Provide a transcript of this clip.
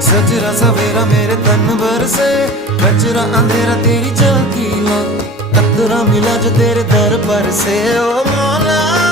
सजरा सवेरा मेरे तन भर से, कचरा अंधेरा तेरी झांकी ला, अतरा मिला जो तेरे दर पर से। ओ मौला